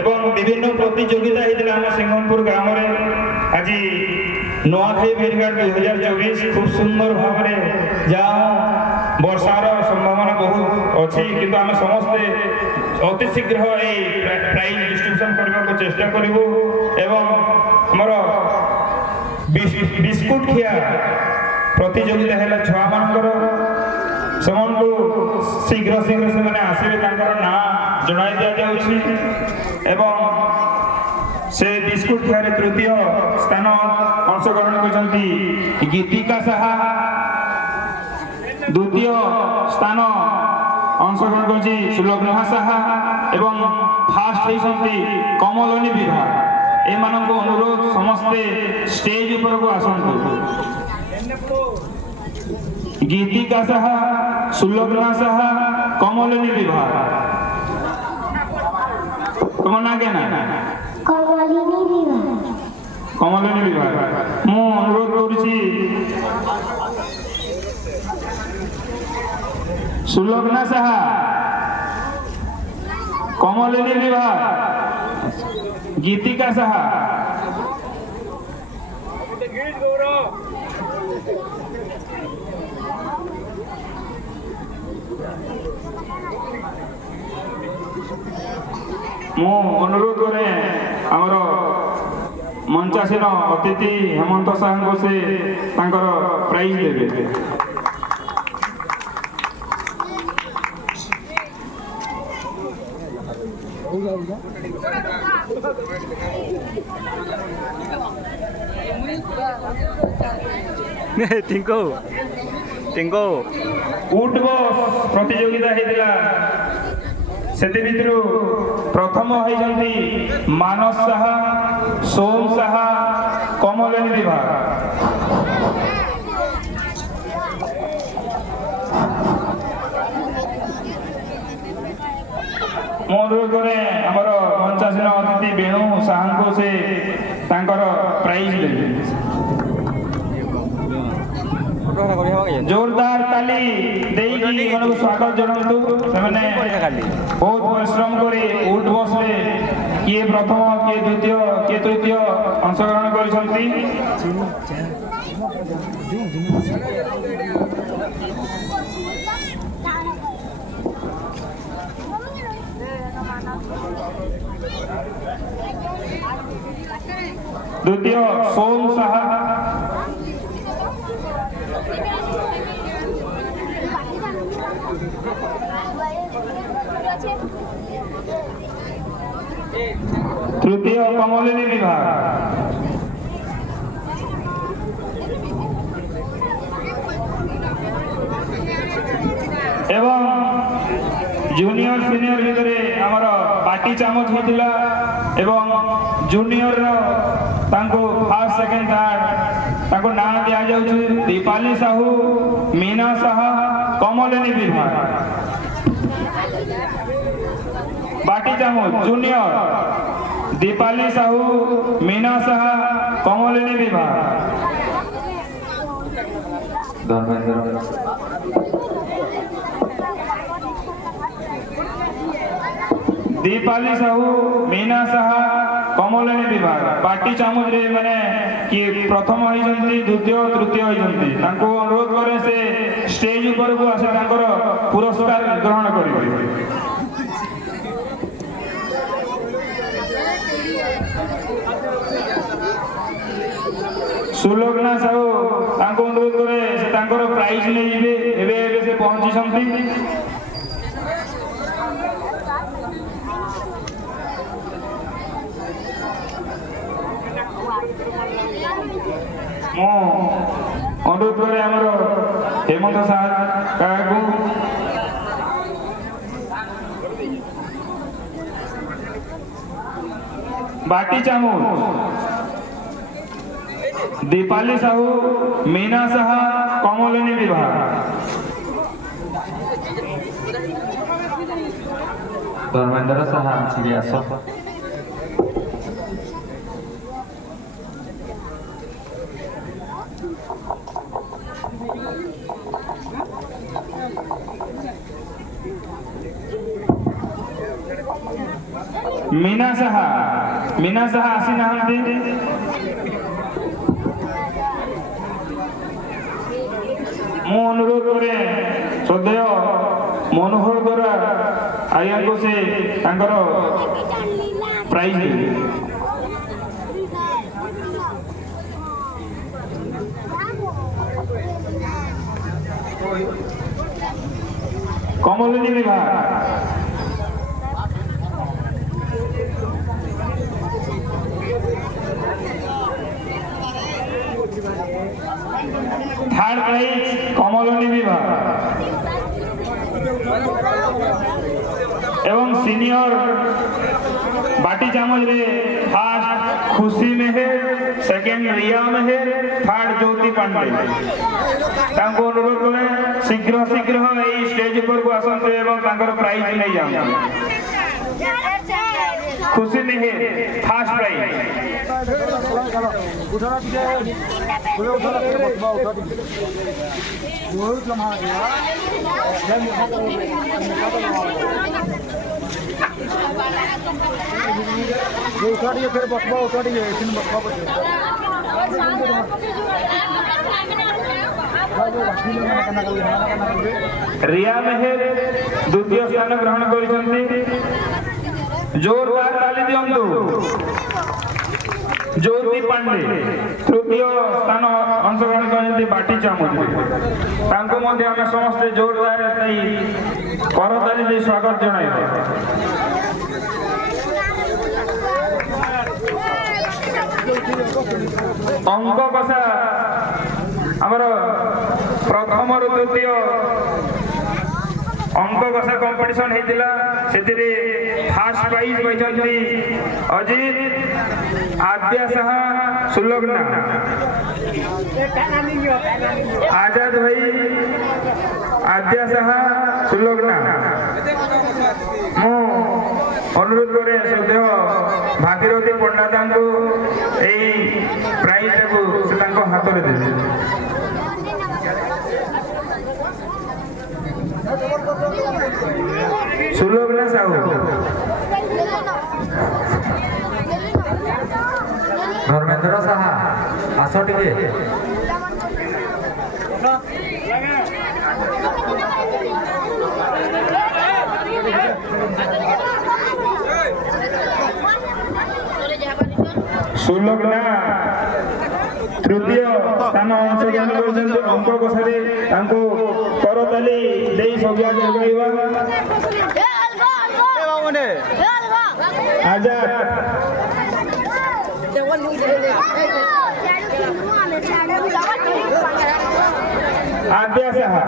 এবং বিভিন্ন প্রতিযোগিতা হয়েছিল আমার সিংহনপুর গ্রামে। আজ নুয়াখাই ভেটঘাট 2024 খুব সুন্দর ভাবে যা বর্ষার সম্ভাবনা বহু অছি, কিন্তু আমি সমস্তে অতি শীঘ্র এই প্রাইজ ডিস্ট্রিবিউশন করা চেষ্টা করবু এবং আমার বিস্কুট খিয়া প্রতিযোগিতা হল ছুয়া মানকর সেমানকু শীঘ্র শীঘ্র সে আসবে তাঁর না জনাই দিয়া যাଉଛି এবং সে বিস্কুট খেয়ারে তৃতীয় স্থান অংশগ্রহণ করছেন গীতিকা সাহা, দ্বিতীয় স্থান অংশগ্রহণ করছি সুলগ্না সাহা এবং ফার্স্ট হয়েছেন কমলনী বিভা। এମାନଙ୍କୁ অনুরোধ সমস্তে স্টেজ উপরକୁ আসন্তু। গীতিকা সাহা, সুলগ্না সাহা, কমলিনী বিভা। তোমার না কেনা? কমলিনী বিভা। মু অনুরোধ করছি সুলগ্না সাহা, কমলিনী বিভা, গীতিকা সাহা। ମୁଁ ଅନୁରୋଧ କରେ ଆମର ମଞ୍ଚାସୀନ ଅତିଥି ହେମନ୍ତ ସାହୁଙ୍କୁ ସେ ତାଙ୍କର ପ୍ରାଇଜ୍ ଦେବେ। ଟିଙ୍କ ଉଟ୍ ବସ୍ ପ୍ରତିଯୋଗିତା ହେଇଥିଲା, ସେଥି ଭିତରୁ ପ୍ରଥମ ହୋଇଛନ୍ତି ମାନସ ସାହା, ସୋମ ସାହା, କମଲିନୀ ବିଭା। ମୁଁ ଅନୁରୋଧ କରେ ଆମର ମଞ୍ଚାସୀନ ଅତିଥି ବେଣୁ ସାହାଙ୍କୁ ସେ ତାଙ୍କର ପ୍ରାଇଜ୍ ଦେବେ। जोरदार ताली देइकी मनकु स्वागत जणातु। सेमाने बहुत परिश्रम करे उठ बसले किए प्रथम किए द्वितीय किए तृतीय अंशग्रहण करिसंती। द्वितीय सोम साहा, तृतीय कमलिनी विभाग एवं जूनियर सीनियर भितर आमर बाटी चामच होता एवं जूनियर फास्ट सेकेंड थर्ड ना दि जाऊँ दीपाली साहू, मीना साहा, कमलिनी विभाग। बाटी चामच जूनियर दीपाली साहू, मीना साहा, कमलिनी विभाग। दीपाली साहू, मीना साहा, कमलिनी विभाग। बाटी चामच रे माने कि प्रथम होइजंती, द्वितीय तृतीय होइजंती। तांको अनुरोध करे से स्टेज ऊपर को आसे तांकर पुरस्कार ग्रहण करिवे। सुलग्ना साहू तांको अनुरोध करे से तांकर प्राइज नै जिवे। एबे एबे से पहुंची संती। मो अनुरोध करे आमर हेमंत साहब काकू बाटी चामच दीपाली साहू, मीना साहा, कमलिनी विभाग। धर्मेंद्र साहा आस। मीना साहा आसी नाहंती मु अनुरोध करे श्रद्धेय मनोहर द्वारा आया को से तांकर प्राइज देबे कमलिनी विभाग थर्ड प्राइज कमलिनी विभाग एवं सीनियर बाटी चामच रे फर्स्ट खुशी मेहर सेकेंड रिया मेहर थर्ड ज्योति पांडे तांको अनुरोध करे शीघ्र शीघ्र এই स्टेज ऊपर को आसंते एवं तांकर प्राइज नहीं जाऊ खुशी मेहर फर्स्ट प्राइज फिर बसबा उठाड़िए रिया मेहर द्वितीय स्थान ग्रहण करिसंती जोरदार ताली दियंतु ज्योति पांडे तृतीय स्थान अंशग्रहण करते बाटी चामच तांको मध्य आम समस्ते जोरदार करताली दे स्वागत जणाइबा अंक कषा आमर प्रथम रु तृतीय अंक कषा कंपिटिशन होता से फास्ट प्राइज पाई अजित आद्या साहा सुलग्ना आजाद भाई आद्या साहा सुलग्ना मु अनुरोध करे श्रद्धेय भागीरथी पंडा को प्राइज को हाथ में देवे सुलग्ना साहू धर्मेंद्र साहा आस टिके सुलग्ना तृतीय स्थान अंशग्रहण कर अंक कषारे करताली सौभाग्य जोगाइबा आजाद आद्या साहा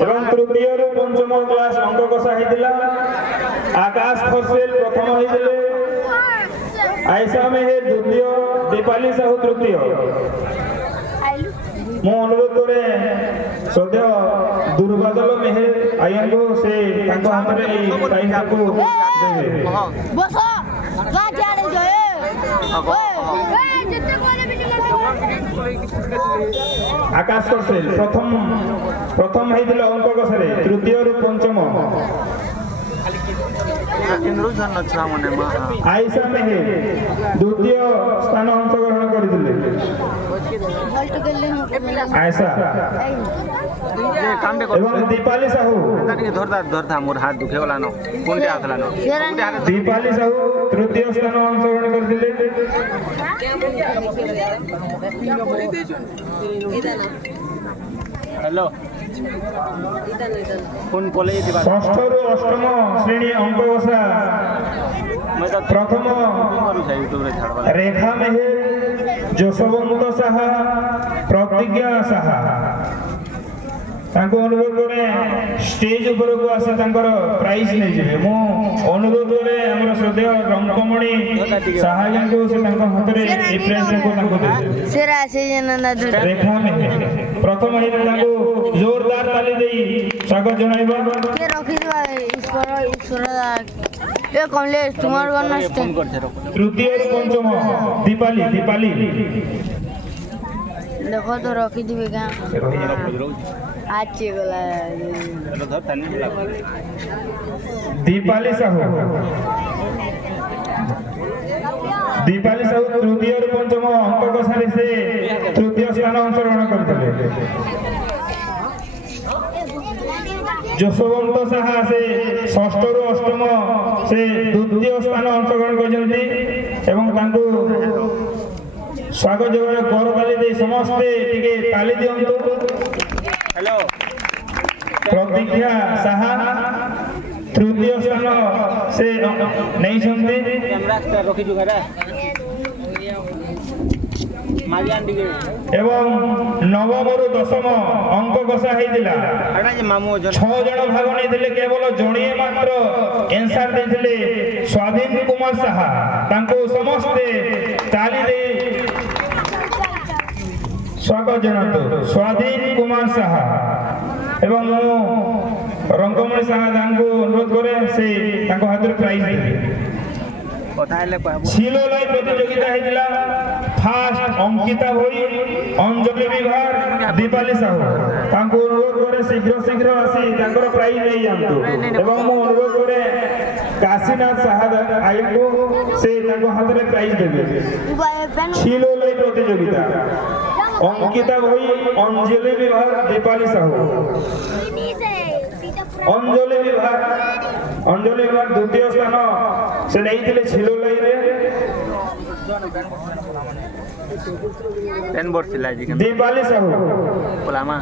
एवं तृतीय रु पंचम क्लास अंक कषा होता आकाश खरसेल प्रथम होते आयशा मेहर द्वितीय दीपाली साहू तृतीय मु अनुरोध करे श्रद्धेय दुर्बादल मेहर आयन को से हाथ में प्राइज को देवे आकाश खरसेल प्रथम होता अंक कषारे तृतीय रु पंचम आयशा मेहर द्वितीय स्थान अंशग्रहण करते आयशा एवं दीपाली साहू धरता मोर हाथ दुखे वाला नो कोन हाथ नो दीपाली साहू तृतीय स्थान अंशग्रहण करते हेलो फोन पले षष्ठ रु अष्टम श्रेणी अंक कषा प्रथम रेखा मेहर जशवंत साहा प्रतिज्ञा साहा अनुरोध करे स्टेज ऊपर को आसे प्राइज नहीं जाए मु अनुरोध करे हमर श्रद्धेय रंकमणि साहा को से हाथ में प्राइज को रेखा मेहर ପ୍ରଥମ ହେଇଥିଲେ ତାଙ୍କୁ ଜୋରଦାର ତାଳି ଦେଇ ସ୍ୱାଗତ ଜଣାଇବା। কে রখিবা ঈশ্বর ঈশ্বর এ কমলেশ তোমার গণ ফোন করছে রকম ତୃତୀୟରୁ ପଞ୍ଚମ ଦୀପାଲି ଦୀପାଲି দেখো তো রখি দিবে গাঁ আছে গলা ধর তানি ଦୀପାଲି ସାହୁ ଦୀପାଲି ସାହୁ ତୃତୀୟରୁ ପଞ୍ଚମ ଅଙ୍କ କଷାରେ ସେ ତୃତୀୟ ସ୍ଥାନ ଅଂଶଗ୍ରହଣ କରିଥିଲେ। ଯଶୋବନ୍ତ ସାହା ସେ ଷଷ୍ଠରୁ ଅଷ୍ଟମ ସେ ଦ୍ୱିତୀୟ ସ୍ଥାନ ଅଂଶଗ୍ରହଣ କରିଛନ୍ତି ଏବଂ ତାଙ୍କୁ ସ୍ୱାଗତ ଯୋଗରେ କରତାଳି ଦେଇ ସମସ୍ତେ ଟିକେ ତାଳି ଦିଅନ୍ତୁ। হ্যালো ପ୍ରତୀକ୍ଷା ସାହା ତୃତୀୟ ସ୍ଥାନ ସେ ନେଇଛନ୍ତି ক্যামেরা রখিଛୁ ঘরে মাগি আন্টি ଏବଂ ନବମରୁ ଦଶମ ଅଙ୍କ କଷା ହେଇଥିଲା। ଆଟା ଯେ ମାମୁ ଅଛନ୍ 6 ଜଣ ଭାଗ ନେଇଥିଲେ କେବଳ ଜଣିଏ ମାତ୍ର ଏନ୍ସାର ଦେଇଥିଲେ ସ୍ୱାଧୀନ କୁମାର ସାହା। ତାଙ୍କୁ ସମସ୍ତେ ତାଳି ଦେଇ ସ୍ୱାଗତ ଜଣାନ୍ତୁ ସ୍ୱାଧୀନ କୁମାର ସାହା। ଏବଂ ମୁଁ ରଙ୍ଗମଣି ସାହା ତାଙ୍କୁ ଅନୁରୋଧ କରେ ସେ ତାଙ୍କ ହାତରେ ପ୍ରାଇଜ୍ ଦେବେ। কথা ହେଲେ କହିବୁ ছিললাই প্রতিযোগিতা হয়েছিল ফার্স্ট অঙ্কিতা ভই অঞ্জলি বিভাগ দীপালি সাহু তাঁকু অনুরোধ করে শীঘ্র শীঘ্র আসি তাঁকর প্রাইজ নেই যাতে এবং মু অনুরোধ করে কাশীনাথ সাহা আইকু সে তাঁক হাতের প্রাইজ দেবে। ছিললাই প্রতিযোগিতা অঙ্কিতা ভই অঞ্জলি বিভাগ দীপালি সাহু অঞ্জলি বিভাগ দ্বিতীয় স্থান সে নেইଥିଲେ ছিললাইরে পেন বোর্ড ছিল আজ দীপালি সাহু বলামা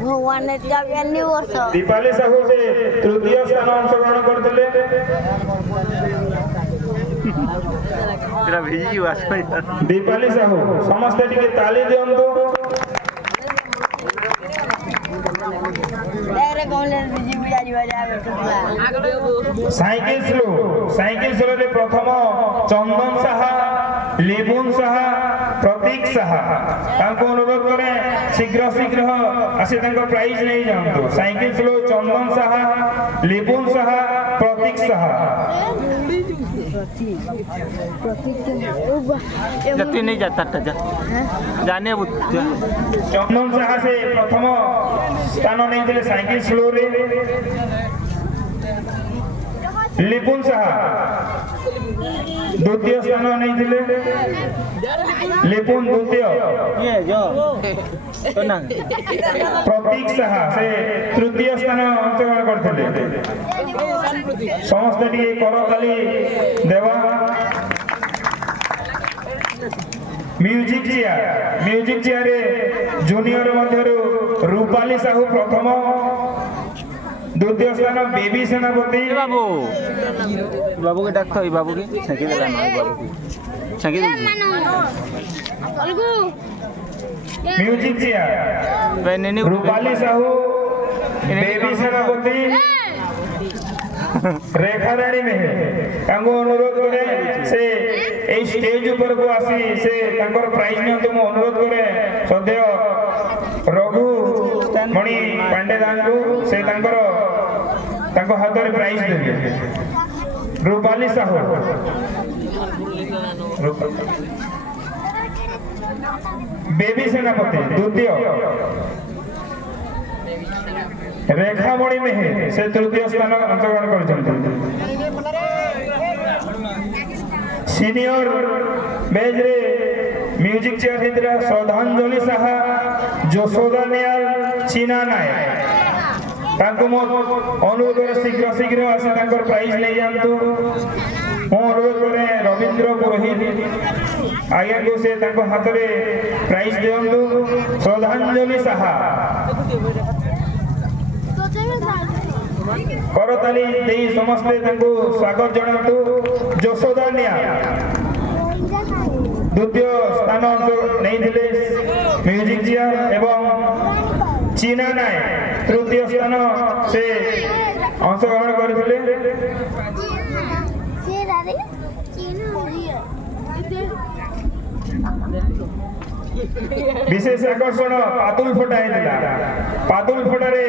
ভগবানের যাবেনি বর্ষ দীপালি সাহু সে তৃতীয় স্থান অংশগ্রহণ করଥିଲେ। এটা ভিজি আসবে দীপালি সাহু সমস্তে টিকে তালি দিয়ন্তু। দেখরে কমলেশ বিজি বিজারি বাজাবে টুকলা সাইকেল স্লোরে প্রথম চন্দন সাহা লেবুন সাহা প্রতীক সাহা তাঁকু অনুরোধ করে শীঘ্র শীঘ্র আসি তাঁক প্রাইজ নেই যাতে। সাইকেল স্লো চন্দন সাহা লেবুন সাহা প্রতীক সাহা তুই নেই যা তারটা যা জানে চন্দন সাহা সে প্রথম স্থান নেইଥିଲେ সাইকেল স্লোরে। লিপুন সাহা দ্বিতীয় স্থান নেইଥିଲେ লিপুন দ্বিতীয়। ইয়ে যো তো না প্রতীক সাহা সে তৃতীয় স্থান অংশগ্রহণ করଥିଲେ। সমস্ত টিকে করতালি দেওয়া। মিউজিক চেয়ারে জুনিয়র মধ্যে রূপালী সাহু প্রথম দ্বিতীয় স্থান বেবি সেনাপতি বাবু বাবুকে ডাকতো এই বাবুকে ছাঁকি দিলাম বাবুকে ছাঁকি দিল মিউজিক চেয়ার নেনি রূপালী সাহু বেবি সেনাপতি রেখারানী মেহে তাঙ্কু অনুরোধ করে সে এই স্টেজ উপরକୁ আসি সে তাঙ্কর প্রাইজ নিয়ন্তু। মু অনুরোধ করে সদ্য রঘু মণি পাଣ୍ଡେ দাଙ୍କୁ ସେ ତାଙ୍କ ହାତରେ ପ୍ରାଇଜ ଦେବେ। ରୂପାଲି ସାହୁ ବେବି ସେନାପତି ଦ୍ୱିତୀୟ। ରେଖାମଣି ମେହେ ସେ ତୃତୀୟ ସ୍ଥାନ ଅଂଶଗ୍ରହଣ କରିଛନ୍ତି। ସିନିୟର ବେଜରେ ମ୍ୟୁଜିକ ଚେୟାର ହେଇଥିଲା ଶ୍ରଦ୍ଧାଞ୍ଜଳି ସାହା ଯଶୋଦା ନିଆଲ ଚିନା ନାୟକ ତାଙ୍କୁ ମୁଁ ଅନୁରୋଧ କରେ ଶୀଘ୍ର ଶୀଘ୍ର ଆସି ତାଙ୍କର ପ୍ରାଇଜ ନେଇଯାଆନ୍ତୁ। ମୁଁ ଅନୁରୋଧ କରେ ରବୀନ୍ଦ୍ର ପୁରୋହିତ ଆଜ୍ଞାଙ୍କୁ ସେ ତାଙ୍କ ହାତରେ ପ୍ରାଇଜ ଦିଅନ୍ତୁ। ଶ୍ରଦ୍ଧାଞ୍ଜଳି ସାହା করতালি দেই সমস্তে তাଙ୍କୁ স্বাগত জଣାନ୍ତୁ। যশোদা নিয়াল দ্বিতীয় স্থান নেইଥିଲେ মিউজিক চেয়ার এবং চিনা নায়ক তৃতীয় স্থান সে অংশগ্রহণ করেছিলে। বিশেষ আকর্ষণ পাতুল ফটা হয়েছিল। পাতুল ফটারে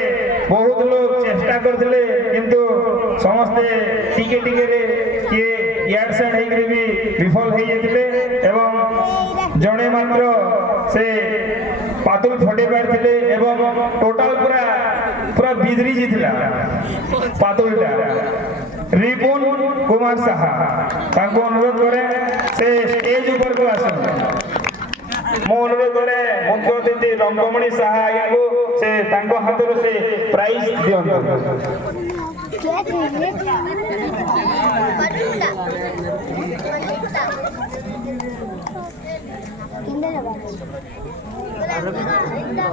বহুত লোক চেষ্টা করলে কিন্তু সমস্তে টিকে টিকে কিয়ে ইয়ার সাইড হয়ে বি বিফল হয়ে যেতে এবং জনে মাত্র সে পাতুল ফটে পারিলে এবং টোটাল পুরা পুরা বিদরি জিতলা পাতুলটা। রিপুন কুমার সাহা তাকে অনুরোধ করে সে স্টেজ উপরକୁ ଆସନ୍ତୁ। ମୁଁ ଅନୁରୋଧ କରେ ମୁଖ୍ୟ ଅତିଥି ରଙ୍ଗମଣି ସାହା ଆଜ୍ଞାକୁ ସେ ତାଙ୍କ ହାତରୁ ସେ ପ୍ରାଇଜ ଦିଅନ୍ତୁ।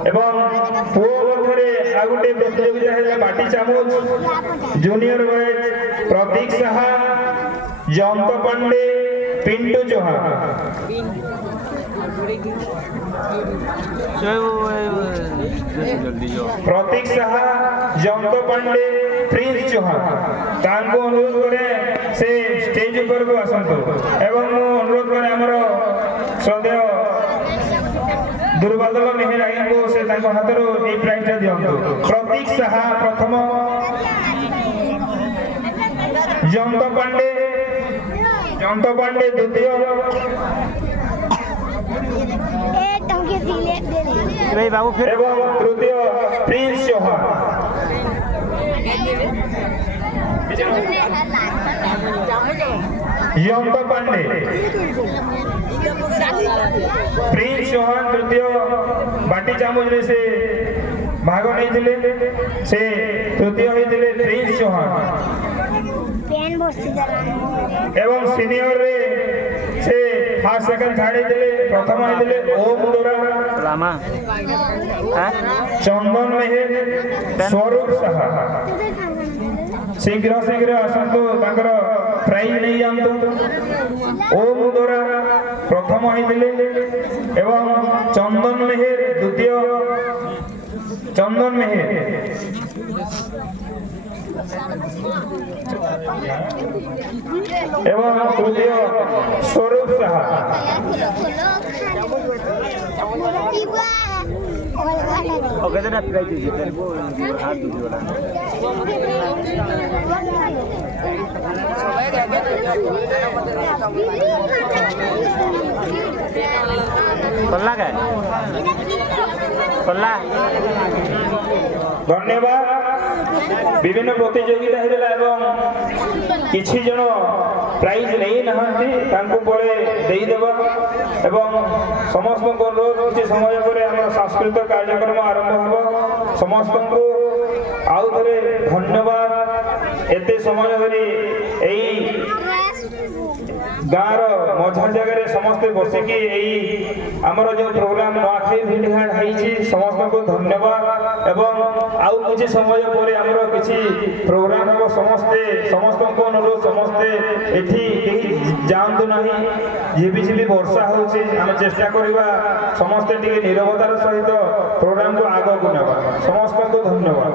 এবং পুଅ ମଧ୍ୟରେ ଆଉ ଗୋଟେ ପ୍ରତିଯୋଗିତା ହେଲା ବାଟି ଚାମଚ। ଜୁନିୟର ବଏଜ ପ୍ରତୀକ ସାହା, ଜୟନ୍ତ ପାଣ୍ଡେ, ପିଣ୍ଟୁ ଚୌହାନ। ପ୍ରତୀକ ସାହା, ଜୟନ୍ତ ପାଣ୍ଡେ, ପ୍ରିନ୍ସ ଚୌହାନ ତାଙ୍କୁ ଅନୁରୋଧ କରେ ସେ ଷ୍ଟେଜ ଉପରକୁ ଆସନ୍ତୁ। ଏବଂ ମୁଁ ଅନୁରୋଧ କରେ ଆମର ଶ୍ରଦ୍ଧେୟ ଦୁର୍ବାଦଲ ମେହେର ଆଜ୍ଞାଙ୍କୁ ସେ ତାଙ୍କ ହାତରୁ ଏହି ପ୍ରାଇଜଟା ଦିଅନ୍ତୁ। ପ୍ରତୀକ ସାହା ପ୍ରଥମ, ଜୟନ୍ତ ପାଣ୍ଡେ ଦ୍ୱିତୀୟ, बाबू फिर এবং তৃতীয় প্রিন্স চৌহান। জয়ন্ত পান্ডে, প্রিন্স চৌহান তৃতীয় বাটি চামচরে সে ভাগ নেইଥିଲେ। সে তৃতীয় হয়েছিলেন প্রিন্স চৌহান। এবং সিনিয়রে সে ফার্স্ট সেকেন্ড থার্ড হয়েছিলেন। প্রথম হয়েছিলেন ওম দোরা, रामा চন্দন মেহের, স্বরূপ সাহা। শীঘ্র শীঘ্র আসন্তু তাଙ୍କର প্রাইজ নেই যাଆନ୍ତୁ। ওম দোরা প্রথম হয়েছিলেন এবং চন্দন মেহের দ্বিতীয়। চন্দন মেহের এবং তৃতীয় স্বরূপ সাহা। ओके तो ना प्राइज दीजिए तेरे को हाथ दीजिए वाला पल्ला का पल्ला ধন্যবাদ। বিভিন্ন প্রতিযোগিতা হয়েছিল এবং কিছু জন প্রাইজ নেই না তাঁকু পরে দেইদেবা এবং সমস্ত অনুরোধ কিছু সময় পরে আমার সাংস্কৃতিক কার্যক্রম আরম্ভ হব। সমস্ত আউ থরে ধন্যবাদ। এতে সময় ধরি এই গাঁর মঝা জায়গায় সমস্তে বসিকি এই আমার যে প্রোগ্রাম নূয়াখাই ভিড়ঘাট হয়েছি সমস্ত ধন্যবাদ। এবং আউ কিছু সময় পরে আমার কিছু প্রোগ্রাম হব। সমস্ত অনুরোধ সমস্তে এটি কেহি যাআন্তু নাহি। ঝিপিঝিপি বর্ষা হচ্ছে আমি চেষ্টা করিবা সমস্তে টিকে নীরবতার সহিত প্রোগ্রামকে আগକୁ নেবা। সমস্ত ধন্যবাদ।